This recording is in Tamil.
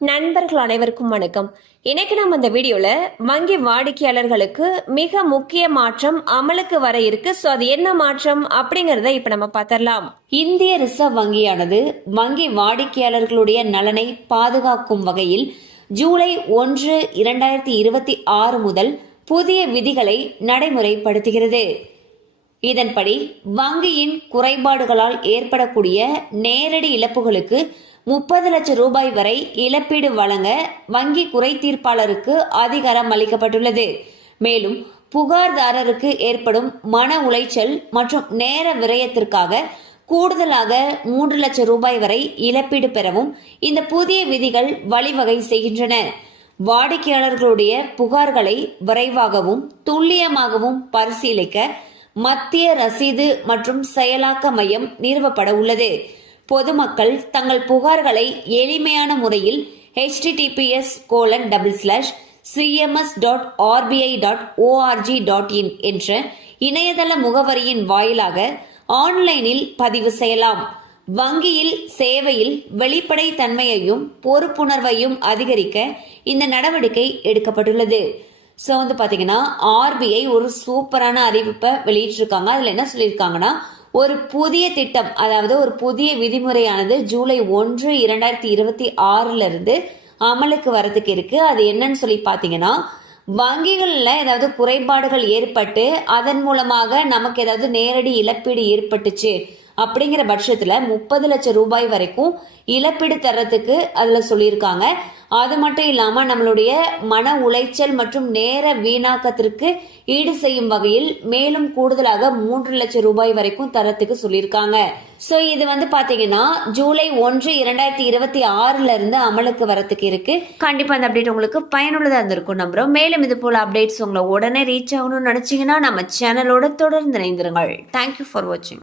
நண்பர்கள் அனைவருக்கும் வணக்கம். இன்னைக்கு நம்ம இந்த வீடியோல வங்கி வாடிக்கையாளர்களுக்கு மிக முக்கிய மாற்றம் அமலுக்கு வர இருக்கு. சோ அது என்ன மாற்றம் அப்படிங்கறத இப்ப நம்ம பார்த்தரலாம். இந்திய ரிசர்வ் வங்கியானது வங்கி வாடிக்கையாளர்களுடைய நலனை பாதுகாக்கும் வகையில் ஜூலை 1, 2026 முதல் புதிய விதிகளை நடைமுறைப்படுத்துகிறது. இதன்படி வங்கியின் குறைபாடுகளால் ஏற்படக்கூடிய நேரடி இழப்புகளுக்கு 30 லட்சம் ரூபாய் வரை இழப்பீடு வழங்க வங்கி குறை தீர்ப்பாளருக்கு அதிகாரம் அளிக்கப்பட்டுள்ளது. மேலும் புகார்தாரருக்கு ஏற்படும் மன உளைச்சல் மற்றும் நேர விரயத்திற்காக கூடுதலாக 3 லட்சம் ரூபாய் வரை இழப்பீடு பெறவும் இந்த புதிய விதிகள் வழிவகை செய்கின்றன. வாடிக்கையாளர்களுடைய புகார்களை விரைவாகவும் துல்லியமாகவும் பரிசீலிக்க மத்திய ரசீது மற்றும் செயலாக்க மையம் நிறுவப்பட உள்ளது. பொதுமக்கள் தங்கள் புகார்களை எளிமையான முறையில் https://cms.rbi.org.in என்ற இணையதள முகவரியின் வாயிலாக ஆன்லைனில் பதிவு செய்யலாம். வங்கியில் சேவையில் வெளிப்படை தன்மையையும் பொறுப்புணர்வையும் அதிகரிக்க இந்த நடவடிக்கை எடுக்கப்பட்டுள்ளது. ஸோ பாத்தீங்கன்னா ஆர்பிஐ ஒரு சூப்பரான அறிவிப்பை வெளியிட்டிருக்காங்க. அதுல என்ன சொல்லியிருக்காங்கன்னா, ஒரு புதிய திட்டம், அதாவது ஒரு புதிய விதிமுறையானது ஜூலை 1, 2026 இருந்து அமலுக்கு வரதுக்கு இருக்கு. அது என்னன்னு சொல்லி பாத்தீங்கன்னா, வங்கிகள்ல ஏதாவது குறைபாடுகள் ஏற்பட்டு அதன் மூலமாக நமக்கு ஏதாவது நேரடி இழப்பீடு ஏற்பட்டுச்சு அப்படிங்கிற பட்சத்துல 30 லட்சம் ரூபாய் வரைக்கும் இழப்பீடு தர்றதுக்கு அதுல சொல்லியிருக்காங்க. அது மட்டும் இல்லாம நம்மளுடைய மன உளைச்சல் மற்றும் நேர வீணாக்கத்திற்கு ஈடு செய்யும் வகையில் மேலும் கூடுதலாக 3 லட்சம் ரூபாய் வரைக்கும் தரத்துக்கு சொல்லியிருக்காங்க. சோ இது பாத்தீங்கன்னா ஜூலை 1, 2026 இருந்து அமலுக்கு வரத்துக்கு இருக்கு. கண்டிப்பா அந்த அப்டேட் உங்களுக்கு பயனுள்ளதா இருந்திருக்கும் நம்புறோம். மேலும் இது போல அப்டேட்ஸ் உங்களை உடனே ரீச் ஆகணும்னு நினைச்சீங்கன்னா நம்ம சேனலோட தொடர்ந்து இணைந்திருங்கள். தேங்க்யூ ஃபார் வாட்சிங்.